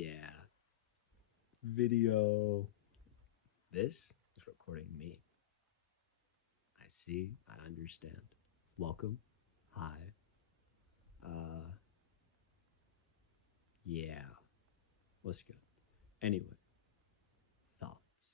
Yeah. Video. This is recording me. I see. I understand. Welcome. Hi. Uh, yeah. What's good? Anyway, thoughts.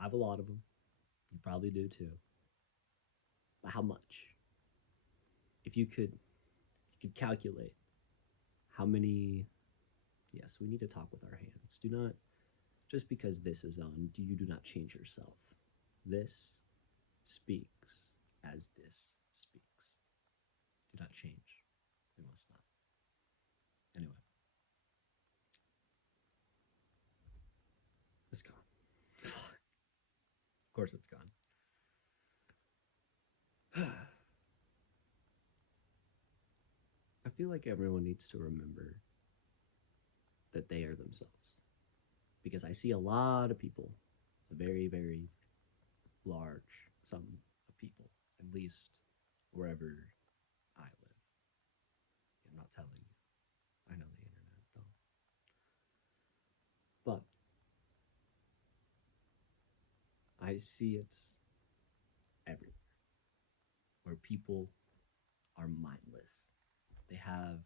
I have a lot of them. You probably do too. But how much? If you could calculate how many. Yes, we need to talk with our hands. Do not just because this is on. Do not change yourself. This speaks as this speaks. Do not change. We must not. Anyway, it's gone. Of course, it's gone. I feel like everyone needs to remember that they are themselves. Because I see a lot of people, a very, very large sum of people, at least wherever I live. I'm not telling you. I know the internet, though. But I see it everywhere where people are mindless. They have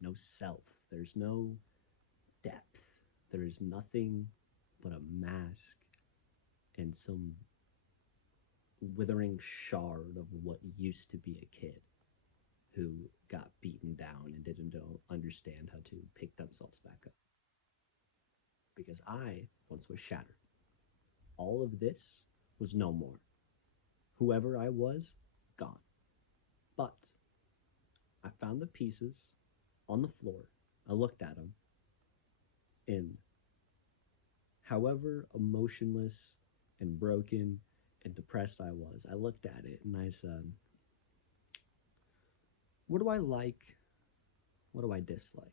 no self, there's no depth, there's nothing but a mask and some withering shard of what used to be a kid who got beaten down and didn't understand how to pick themselves back up. Because I once was shattered. All of this was no more. Whoever I was, gone. But I found the pieces on the floor. I looked at them, and however emotionless and broken and depressed I was, I looked at it and I said, what do I like? What do I dislike?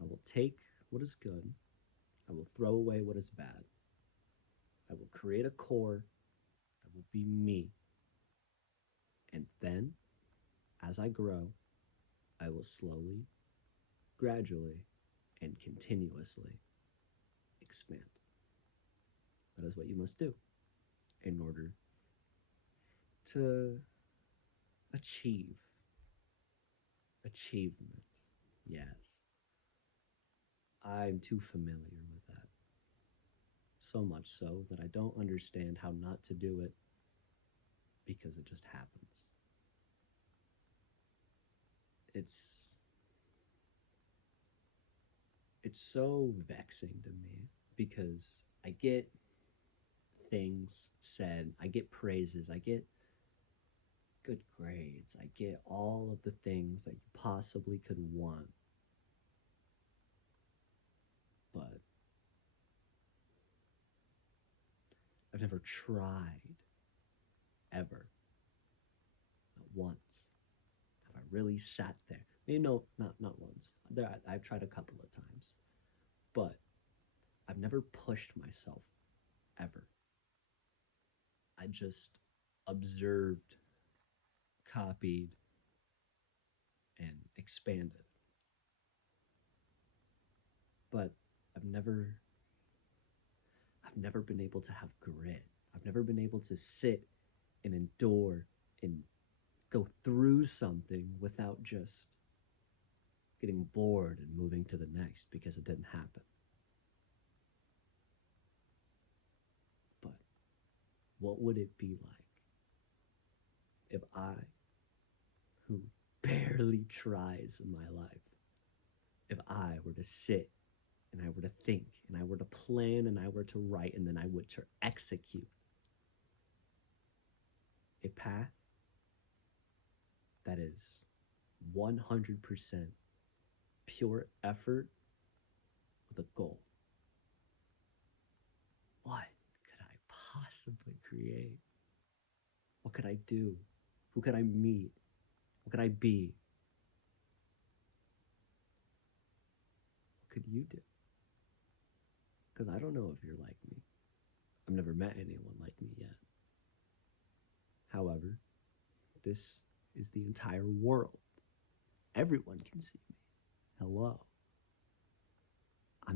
I will take what is good. I will throw away what is bad. I will create a core that will be me. And then, as I grow, I will slowly, gradually, and continuously expand. That is what you must do in order to achieve achievement. Yes, I'm too familiar with that. So much so that I don't understand how not to do it because it just happens. It's it's so vexing to me because I get things said, I get praises, I get good grades, I get all of the things that you possibly could want. But I've never tried ever, not once. Have I really sat there? Maybe no, not once. I've tried a couple of times, but I've never pushed myself ever. I just observed, copied, and expanded. But I've never I've never been able to have grit. I've never been able to sit and endure and go through something without just getting bored and moving to the next because it didn't happen. But what would it be like if I, who barely tries in my life, if I were to sit and I were to think and I were to plan and I were to write and then I were to execute a path that is 100% pure effort with a goal? What could I possibly create? What could I do? Who could I meet? What could I be? What could you do? Because I don't know if you're like me. I've never met anyone like me yet. However, this is the entire world. Everyone can see me. Hello.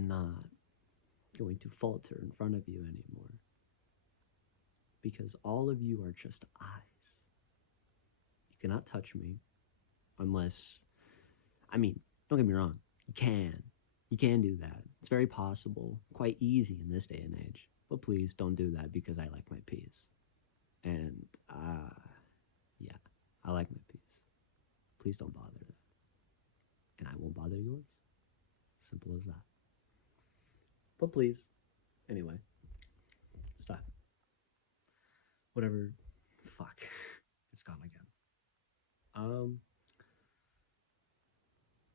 I'm not going to falter in front of you anymore. Because all of you are just eyes. You cannot touch me unless, I mean, don't get me wrong, you can. You can do that. It's very possible, quite easy in this day and age. But please don't do that because I like my peace. And, yeah, I like my peace. Please don't bother that. And I won't bother yours. Simple as that. But please, anyway, stop. Whatever. Fuck. It's gone again. Um,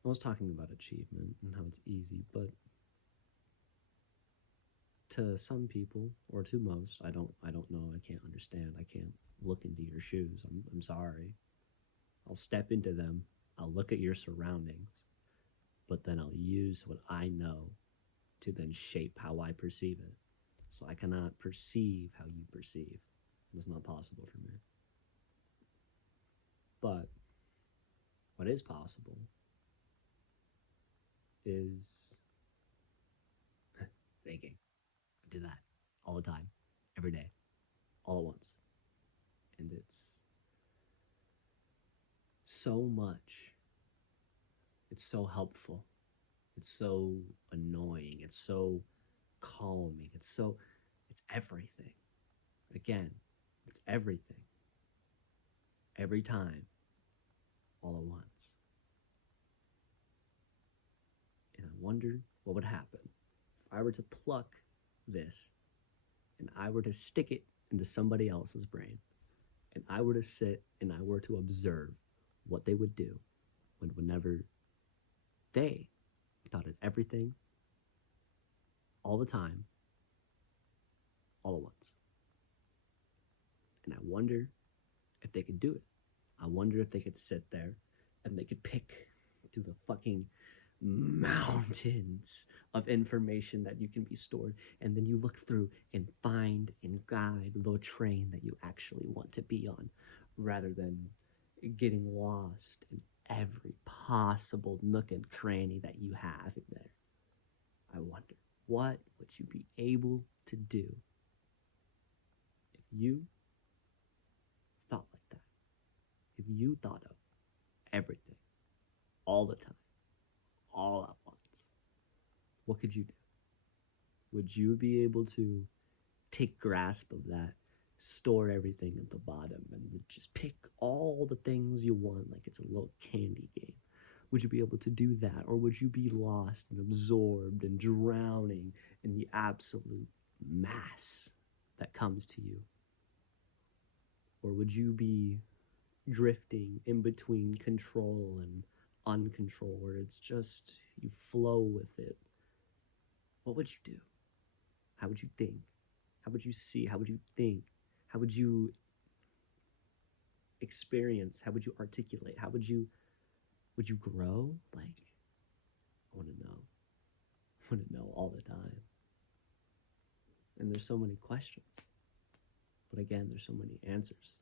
I was talking about achievement and how it's easy, but to some people or to most, I don't know. I can't understand. I can't look into your shoes. I'm sorry. I'll step into them. I'll look at your surroundings, but then I'll use what I know to then shape how I perceive it. So I cannot perceive how you perceive. It's not possible for me. But what is possible is thinking. I do that all the time, every day, all at once. And it's so much. It's so helpful. It's so annoying. It's so calming. It's everything. Again, it's everything. Every time, all at once. And I wondered what would happen if I were to pluck this and I were to stick it into somebody else's brain and I were to sit and I were to observe what they would do whenever they thought of everything all the time, all at once. And I wonder if they could do it. I wonder if they could sit there and they could pick through the fucking mountains of information that you can be stored, and then you look through and find and guide the train that you actually want to be on, rather than getting lost in every possible nook and cranny that you have in there. I wonder, what would you be able to do if you thought like that? If you thought of everything all the time, all at once, what could you do? Would you be able to take grasp of that, store everything at the bottom, and just pick all the things you want like it's a little candy game? Would you be able to do that? Or would you be lost and absorbed and drowning in the absolute mass that comes to you? Or would you be drifting in between control and uncontrol, where it's just you flow with it? What would you do? How would you think? How would you see? How would you think? How would you experience? How would you articulate? How would you grow? Like, I want to know. I want to know all the time. And there's so many questions. But again, there's so many answers.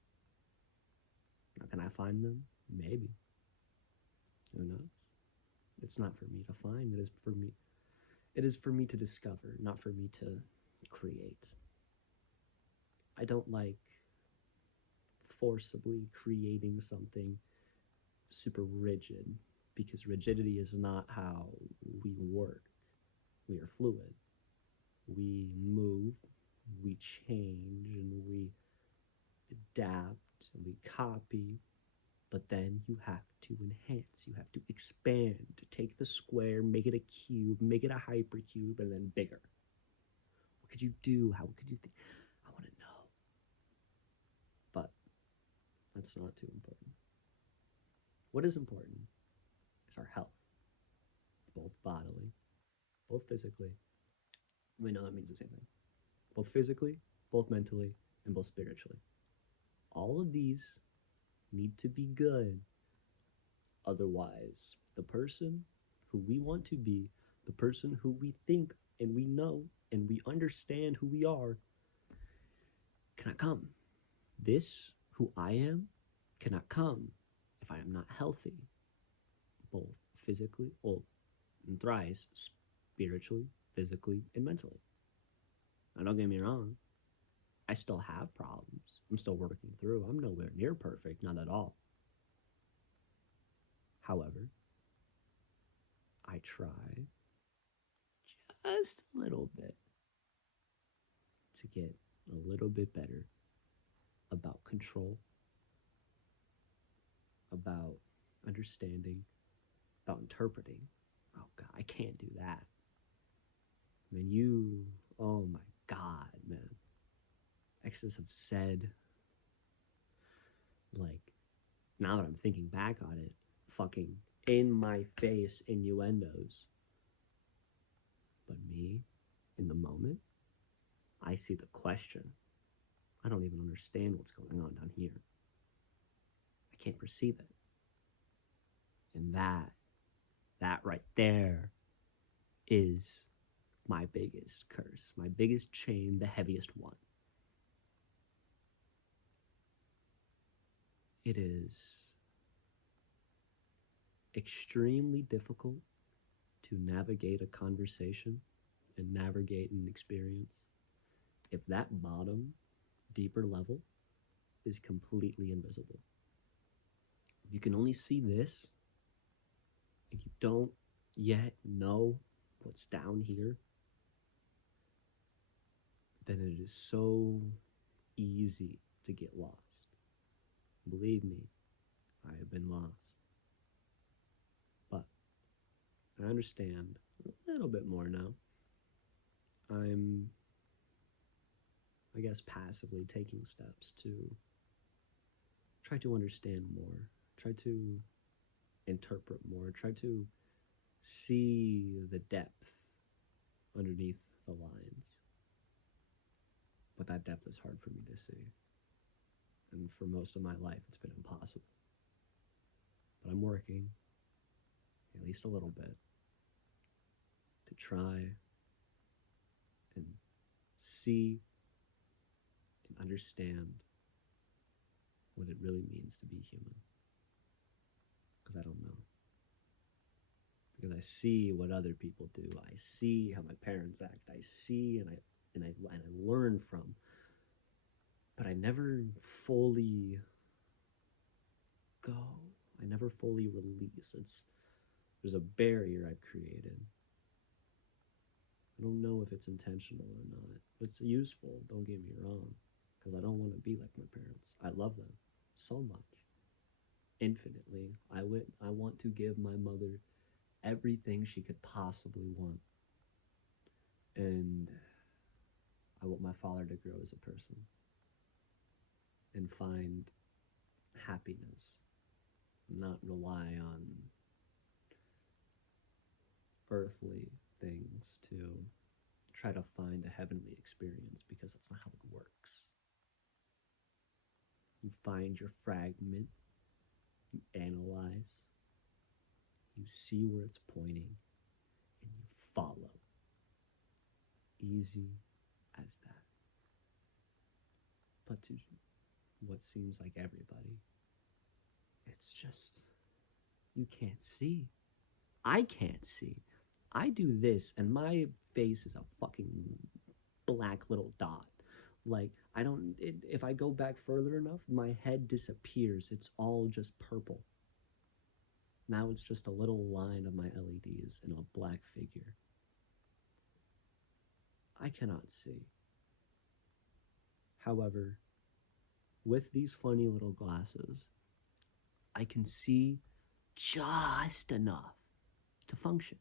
Now, can I find them? Maybe. Who knows? It's not for me to find. It is for me. It is for me to discover, not for me to create. I don't like forcibly creating something super rigid, because rigidity is not how we work. We are fluid. We move, we change, and we adapt, and we copy, but then you have to enhance, you have to expand, to take the square, make it a cube, make it a hypercube, and then bigger. What could you do? How could you think? I want to know. But that's not too important. What is important is our health, both bodily, both physically. We know that means the same thing. Both physically, both mentally, and both spiritually. All of these need to be good. Otherwise, the person who we want to be, the person who we think and we know and we understand who we are, cannot come. This, who I am, cannot come if I am not healthy, both physically, well, and thrice, spiritually, physically, and mentally. Now, don't get me wrong, I still have problems. I'm still working through. I'm nowhere near perfect, not at all. However, I try just a little bit to get a little bit better about control, about understanding, about interpreting. Oh God, I can't do that. I mean, oh my God, man. Exes have said, like, now that I'm thinking back on it, fucking in my face innuendos. But me, in the moment, I see the question. I don't even understand what's going on down here. I can't perceive it. And that right there is my biggest curse, my biggest chain, the heaviest one. It is extremely difficult to navigate a conversation and navigate an experience if that bottom, deeper level is completely invisible. If you can only see this and you don't yet know what's down here, then it is so easy to get lost. Believe me, I have been lost. But I understand a little bit more now. I'm, I guess, passively taking steps to try to understand more, try to interpret more, try to see the depth underneath the lines. But that depth is hard for me to see. And for most of my life, it's been impossible. But I'm working, at least a little bit, to try and see and understand what it really means to be human. Because I don't know. Because I see what other people do. I see how my parents act. I see and I learn from. But I never fully go. I never fully release. There's a barrier I've created. I don't know if it's intentional or not. It's useful, don't get me wrong, because I don't want to be like my parents. I love them so much. Infinitely. I want to give my mother everything she could possibly want. And I want my father to grow as a person and find happiness, not rely on earthly things to try to find a heavenly experience, because that's not how it works. You find your fragment, you analyze, you see where it's pointing, and you follow. Easy as that. But to what seems like everybody, it's just, you can't see. I can't see. I do this, and my face is a fucking black little dot. Like, I don't, if I go back further enough, my head disappears. It's all just purple. Now it's just a little line of my LEDs and a black figure. I cannot see. However, with these funny little glasses, I can see just enough to function.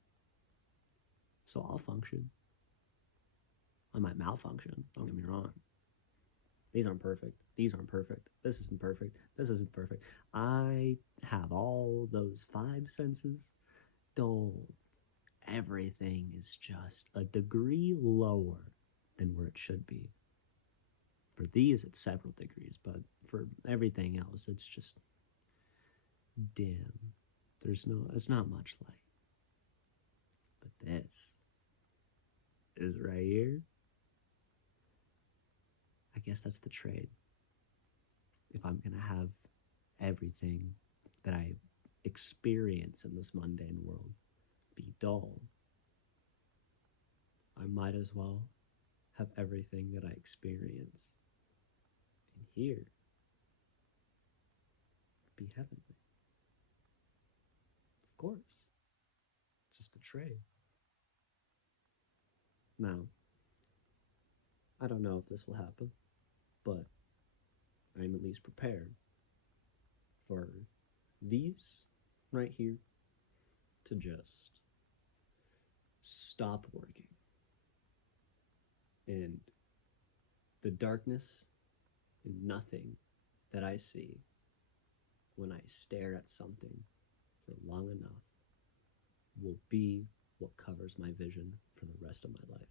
So I'll function. I might malfunction, don't get me wrong. These aren't perfect. These aren't perfect. This isn't perfect. This isn't perfect. I have all those five senses dulled. Everything is just a degree lower than where it should be. For these, it's several degrees, but for everything else, it's just dim. It's not much light. But this is right here. I guess that's the trade. If I'm gonna have everything that I experience in this mundane world be dull, I might as well have everything that I experience in here be heavenly. Of course, it's just a trade. Now, I don't know if this will happen, but I'm at least prepared for these right here to just stop working. And the darkness and nothing that I see when I stare at something for long enough will be what covers my vision for the rest of my life.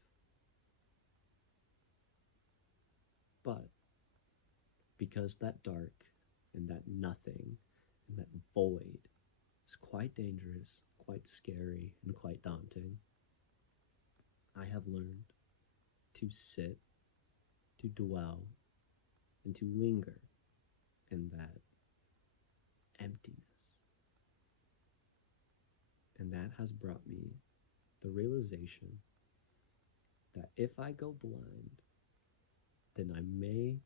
But because that dark and that nothing and that void is quite dangerous, quite scary, and quite daunting, I have learned to sit, to dwell, and to linger in that emptiness. And that has brought me the realization that if I go blind, then I may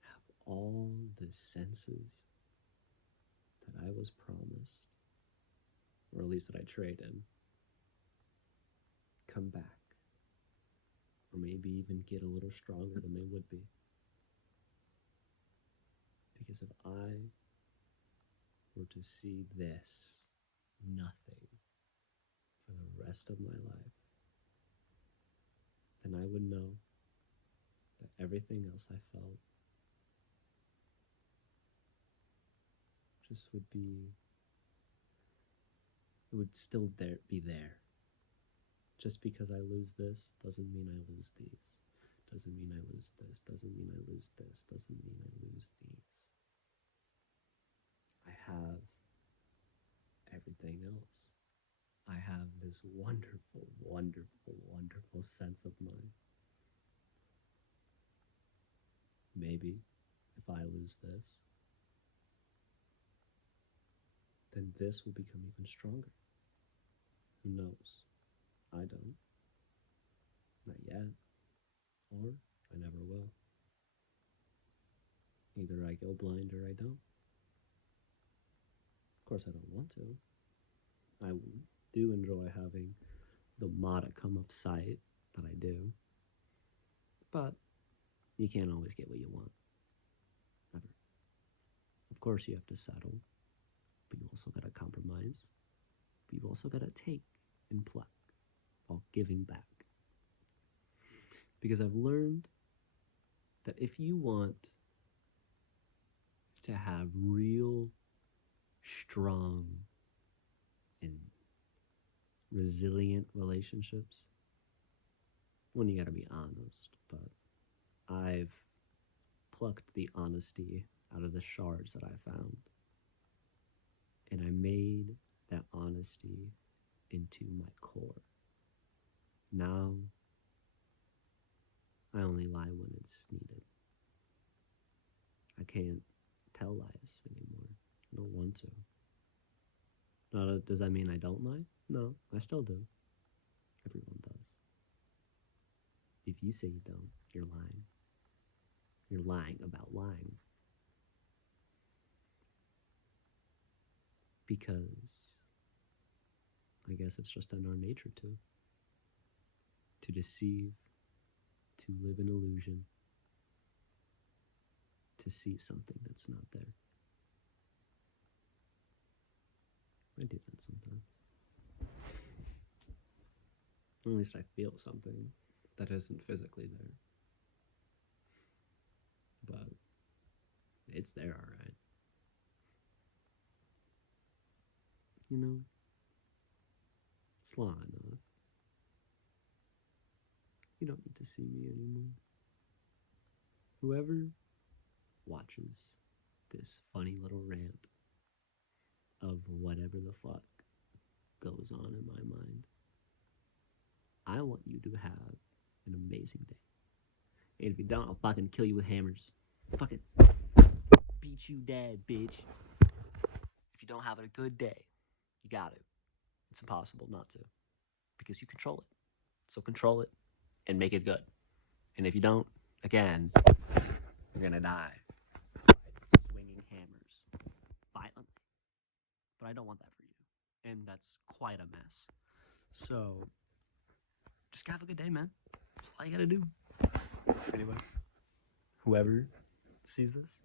have all the senses that I was promised, or at least that I traded, come back, or maybe even get a little stronger than they would be. Because if I were to see this nothing for the rest of my life, then I would know that everything else I felt just would be, it would still be there. Just because I lose this doesn't mean I lose these. Doesn't mean I lose this. Doesn't mean I lose this. Doesn't mean I lose these. I have everything else. I have this wonderful, wonderful, wonderful sense of mine. Maybe if I lose this, then this will become even stronger. Who knows? I don't. Not yet. Or I never will. Either I go blind or I don't. Of course, I don't want to. I do enjoy having the modicum of sight that I do. But you can't always get what you want. Ever. Of course, you have to settle. But you also gotta compromise. But you also gotta take and pluck while giving back. Because I've learned that if you want to have real, strong, and resilient relationships, one, you gotta be honest. But I've plucked the honesty out of the shards that I found. And I made that honesty into my core. Now, I only lie when it's needed. I can't tell lies anymore. I don't want to. Does that mean I don't lie? No, I still do. Everyone does. If you say you don't, you're lying. You're lying about lying. Because I guess it's just in our nature to deceive, to live in illusion, to see something that's not there. I do that sometimes. Or at least I feel something that isn't physically there. But it's there, alright. You know, it's long enough. You don't need to see me anymore. Whoever watches this funny little rant of whatever the fuck goes on in my mind, I want you to have an amazing day. And if you don't, I'll fucking kill you with hammers. Fucking beat you dead, bitch. If you don't have a good day, you got it. It's impossible not to. because you control it. So control it and make it good. And if you don't, again, you're gonna die by swinging hammers violently. But I don't want that for you. And that's quite a mess. So just have a good day, man. That's all you gotta do. Anyway, whoever sees this,